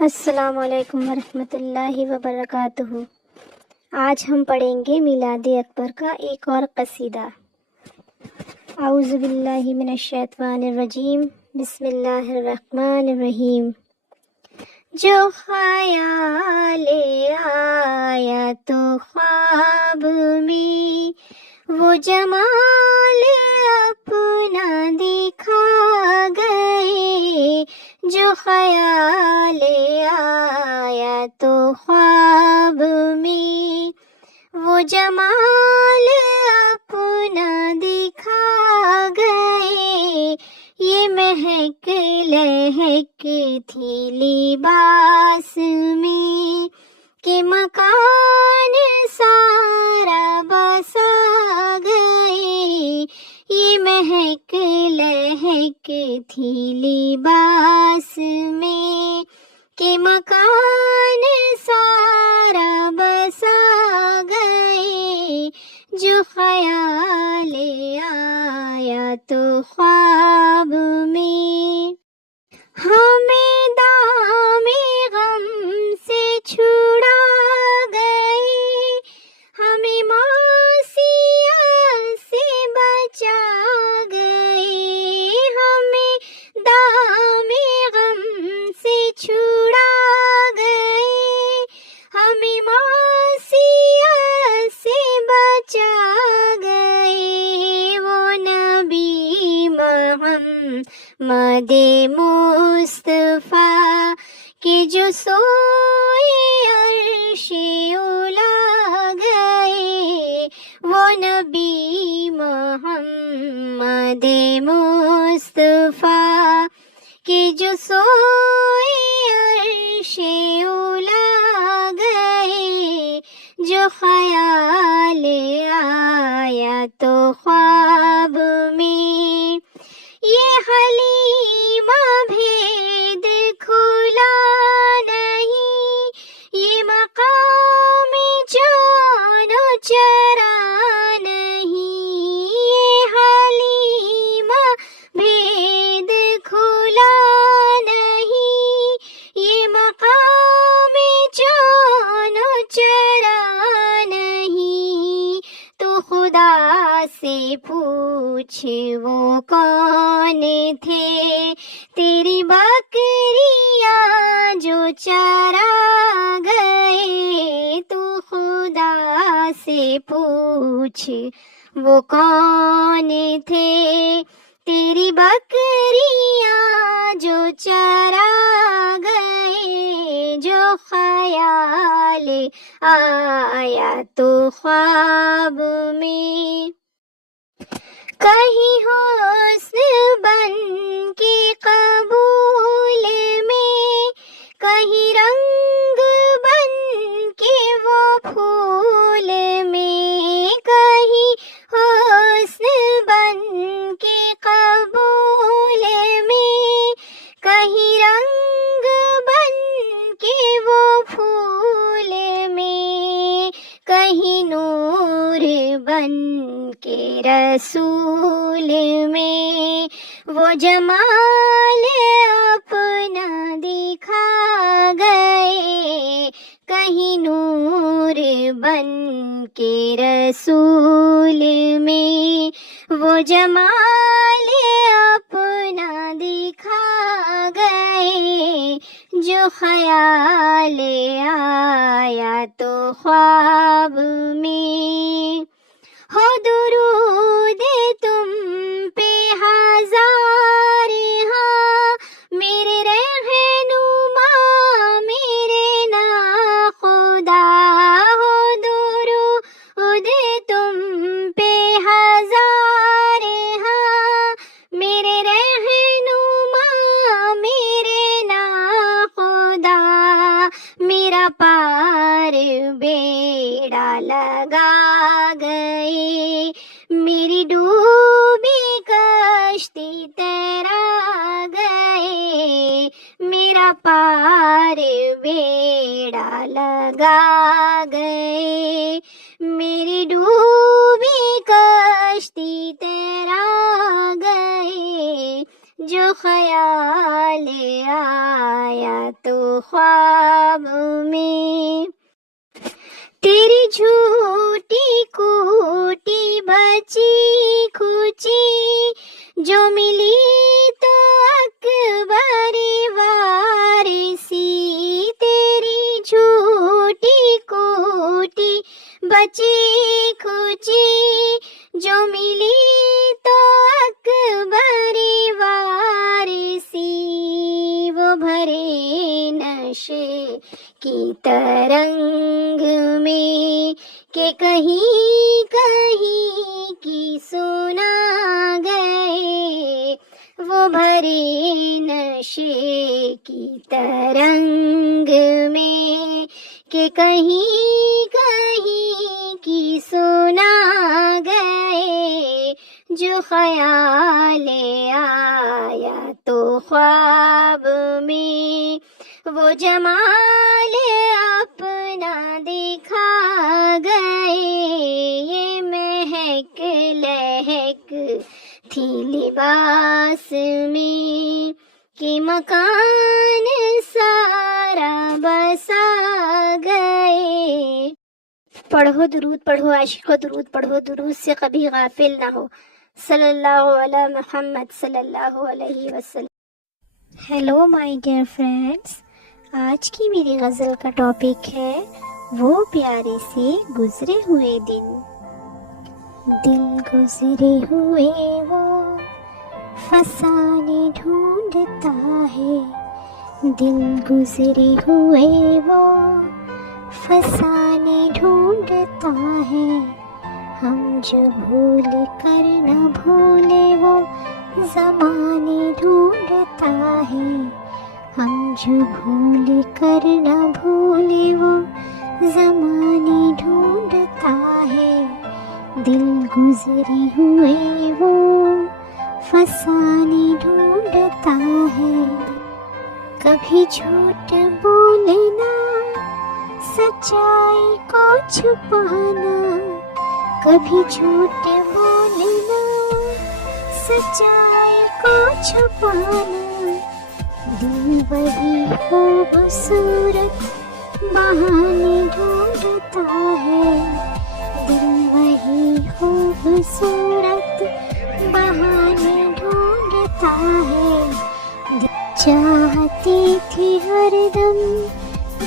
السلام علیکم ورحمۃ اللہ وبرکاتہ۔ آج ہم پڑھیں گے میلاد اکبر کا ایک اور قصیدہ۔ اعوذ باللہ من الشیطان الرجیم، بسم اللہ الرحمن الرحیم۔ جو خیال آیا تو خواب میں، وہ جمال اپنا دکھا گئے۔ جو خیال آیا تو خواب میں، وہ جمال اپنا دکھا گئے۔ یہ مہک لہک تھی لباس میں، کہ مکان سارا بسا گئے۔ یہ مہک لہک تھی لباس میں، کہ مکان سارا بسا گئے۔ جو خیال آیا تو خواب میں، ہمیں دام غم سے چھڑا گئے۔ ہمیں معصیت سے بچا گئے۔ ہمیں دام غم سے چھڑا گئے۔ ہمیں معصیت سے بچا گئے۔ وہ نبی محمد مصطفیٰ کہ جو سوئے عرش اولا گئے۔ وہ نبی محمد مصطفیٰ کہ جو سوئے عرش اولا گئے۔ جو خیال آیا تو خواب میں، یہ حلیمہ بھید کھلا نہیں۔ یہ مقام جان و چرا نہیں۔ یہ حلیمہ بھید کھلا نہیں۔ یہ مقام جان و چرا نہیں۔ تو خدا سے پوچھ وہ کون تھے، تیری بکریاں جو چرا گئے۔ تو خدا سے پوچھ وہ کون تھے، تیری بکریاں جو چرا گئے۔ جو خیال آیا تو خواب میں، کہیں حسن بن کے قبول میں، کہیں رنگ بن کے وہ پھول میں، کہیں حسن بن کے قبول میں، کہیں رنگ بن کے وہ پھول میں، کہیں نور بن کے رسول میں، وہ جمال اپنا دکھا گئے۔ کہیں نور بن کے رسول میں، وہ جمال اپنا دکھا گئے۔ جو خیال آیا تو خواب میں، ہو درود تم پہ ہزار ہاں، میرے رہنما میرے ناخدا۔ ہو درود تم پہ ہزار ہاں، میرے رہنما میرے ناخدا۔ میرا پار بیڑا لگا گئے، میری ڈوبی کشتی تیرا گئے۔ میرا پار بیڑا لگا گئے، میری ڈوبی کشتی تیرا گئے۔ جو خیال آیا تو خواب میں، تیری جھوٹی کوٹی بچی کھوچی جو ملی تو اکبری وارثی، تیری جھوٹی کوٹی بچی کھوچی جو ملی تو اکبری وارثی، وہ بھرے نشے کی ترنگ میں کہ کہیں کہیں کی سنا گئے، وہ بھرے نشے کی ترنگ میں کہ کہیں کہیں کی سنا گئے، جو خیال آیا تو خواب میں وہ جمال اپنا دکھا گئے، یہ مہک لہک تھی لباس میں کہ مکان سارا بسا گئے۔ پڑھو درود پڑھو عاشقو درود پڑھو، درود سے کبھی غافل نہ ہو، صلی اللہ علی محمد صلی اللہ علیہ وسلم۔ ہیلو مائی ڈیئر فرینڈس، آج کی میری غزل کا ٹاپک ہے وہ پیارے سے گزرے ہوئے دن۔ دل گزرے ہوئے وہ فسانے ڈھونڈتا ہے، دل گزرے ہوئے وہ فسانے ڈھونڈتا ہے، ہم جو بھول کر نہ بھولے وہ زمانے ڈھونڈتا ہے، ہم جو بھول کر نہ بھولے وہ زمانے ڈھونڈتا ہے، دل گزرے ہوئے وہ فسانے ڈھونڈتا ہے، کبھی جھوٹ بولنا سچائی کو چھپانا، کبھی جھوٹ بولنا سچائی کو چھپانا، دل وہی خوبصورت بہانے ڈھونڈتا ہے، دل وہی خوبصورت بہانے ڈھونڈتا ہے، چاہتی تھی ہر دم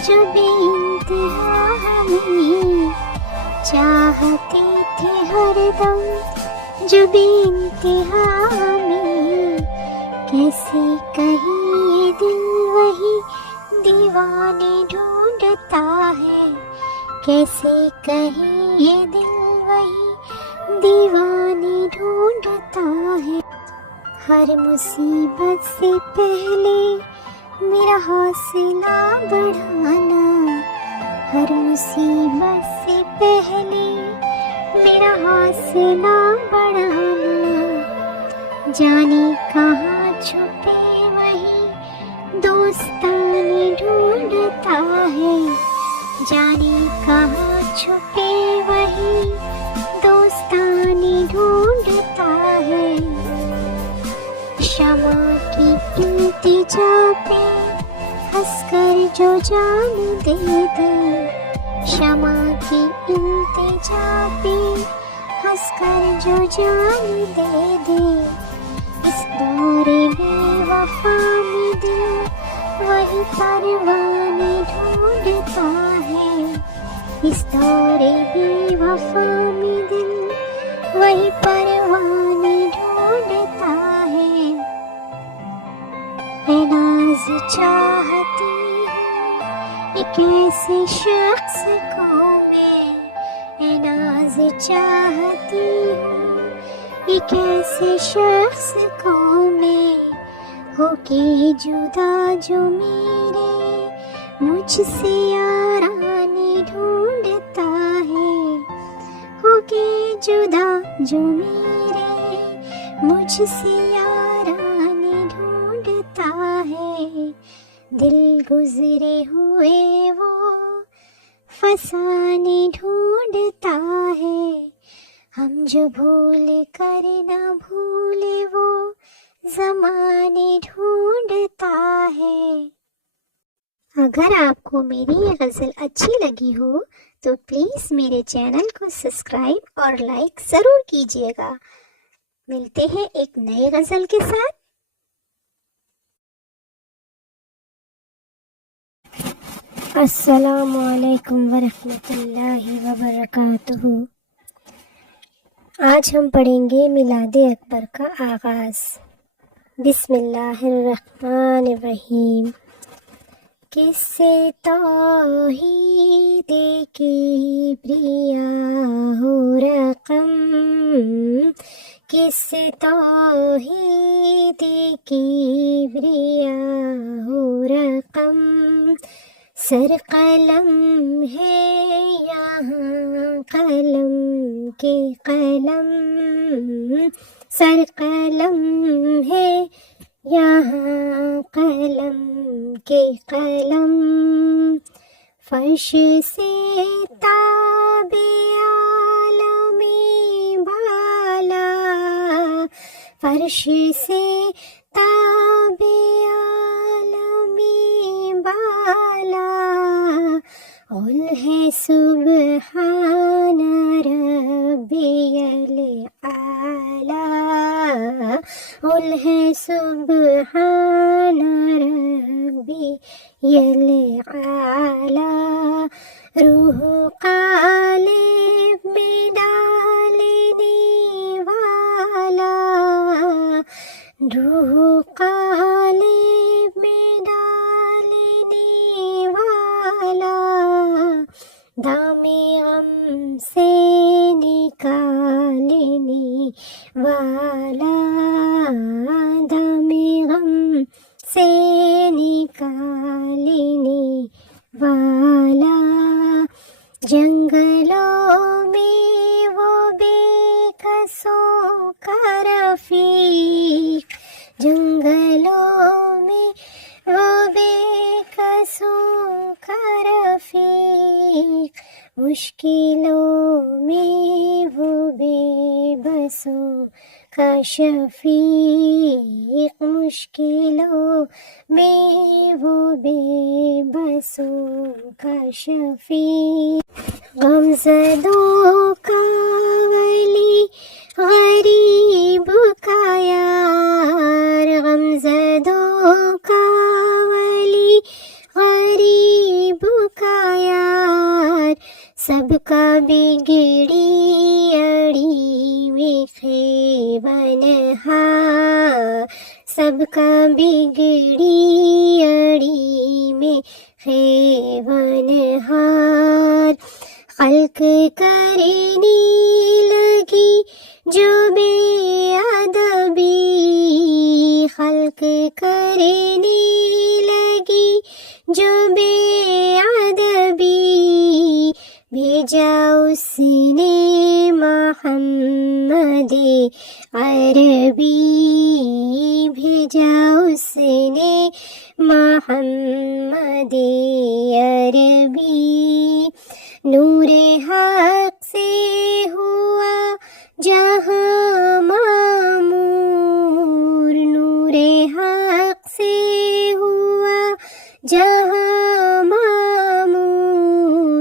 جو بے انتہا ہمیں، چاہتی تھی ہر دم جو بے انتہا ہمیں، کیسے کہیں یہ دل وہی دیوانے ڈھونڈتا ہے، کیسے کہیں یہ دل وہی دیوانے ڈھونڈتا ہے، ہر مصیبت سے پہلے میرا حوصلہ بڑھانا، ہر مصیبت سے پہلے میرا حوصلہ بڑھانا، جانے کہاں چھپے وہی دوستانے ڈھونڈتا ہے، جانے کہاں چھپے وہی دوستانے ڈھونڈتا ہے، شمع کی التجا پہ ہنس کر جو جان دے دے، شمع کی التجا پہ ہنس کر جو جان دے دے، اس دور بے وفا میں دل وہی پروانے ڈھونڈتا ہے، اس دور بے وفا میں دل وہی پروانے ڈھونڈتا ہے، اے ناز چاہتی ہوں ایک ایسے شخص کو میں، اے ناز چاہتی ہوں ایک ایسے شخص کو میں، ہو کے جدا جو میرے مجھ سے یارانے ڈھونڈتا ہے، ہو کے جدا جو میرے مجھ سے یارانے ڈھونڈتا ہے، دل گزرے ہوئے وہ فسانے ڈھونڈتا ہے، ہم جو بھول کر نہ بھولے وہ زمانے ڈھونڈتا ہے۔ اگر آپ کو میری یہ غزل اچھی لگی ہو تو پلیز میرے چینل کو سبسکرائب اور لائک ضرور کیجیے گا۔ ملتے ہیں ایک نئے غزل کے ساتھ۔ السلام علیکم ورحمۃ اللہ وبرکاتہ۔ آج ہم پڑھیں گے میلاد اکبر کا آغاز۔ بسم اللہ الرحمن الرحیم۔ کس سے توحید کبریا ہو رقم، کس سے توحید کبریا ہو رقم، سر قلم ہے یہاں قلم کے قلم، سر قلم ہے یہاں قلم کے قلم، فرش سے تاب عالم بالا، فرش سے تاب عالم بالا، قل ہے سبحان ربی الاعلی، قل ہے سبحان ربی الاعلی، روح قالب میں ڈالنے والا، روح قالب میں ڈالنے والا، دام غم سے نکالنے والا، دام غم سے نکالنے والا، جنگلوں میں وہ بے کسوں کا رفیق، جنگلوں میں وہ بے کسوں کا رفیق، مشکلوں میں وہ بے بسوں کا شفیق، مشکلوں میں وہ بے بسوں کا شفیق، غمزدوں کا ولی غریب کا یار، غمزدوں کا ولی غریب کا یار، سب کا بگڑی اڑی میں خیبنہار، سب کا بگڑی اڑی میں خیبنہار، خلق کرنے لگی جو بے ادبی، خلق کرنے لگی جو بے ادبی، بھیجا اس نے محمد عربی، بھیجا اس نے محمد عربی، نور حق سے ہوا جہاں معمور، نور حق سے ہوا جہاں معمور،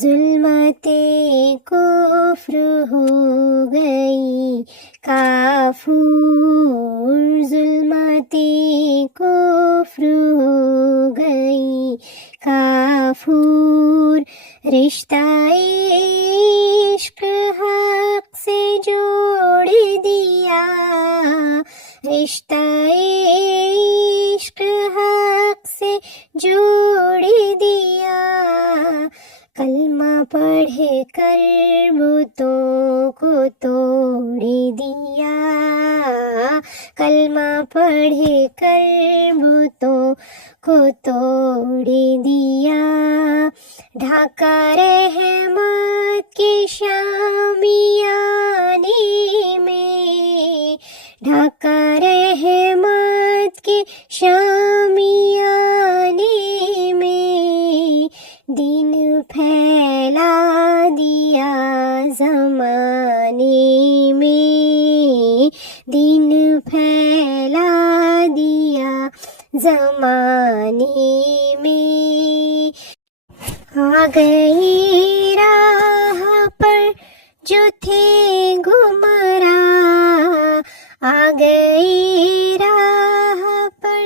ظلمت کفر ہو گئی کافور، ظلمت کفر ہو گئی کافور، رشتہ عشق حق سے جوڑ دیا، رشتہ عشق حق سے جوڑ دیا، کلمہ پڑھ کر بتوں کو توڑ دیا، کلمہ پڑھ کر بتوں کو توڑ دیا، ڈھاکہ رحمت کے شامیانے میں، ڈھاکہ رحمت کے شامیانے میں، دین پھیلا دیا زمانے میں، دین پھیلا دیا زمانے میں، گئی راہ پر جو تھے گمراہ، آ گئی راہ پر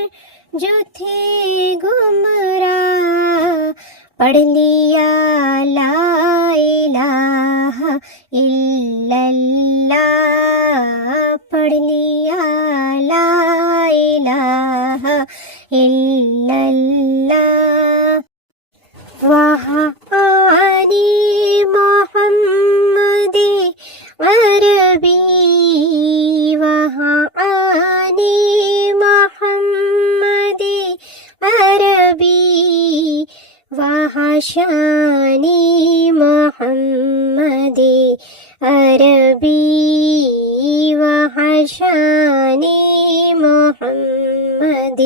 جو تھے گمراہ، پڑھ لیا لا الہ الا اللہ، پڑھ لیا لا الہ الا اللہ۔ وہاں آنی محمد عربی، وہاں آنی محمد عربی، وہاں شانی محمد عربی، وہاں شانی محمد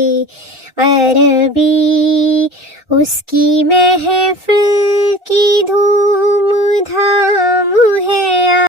عربی، اس کی محفل کی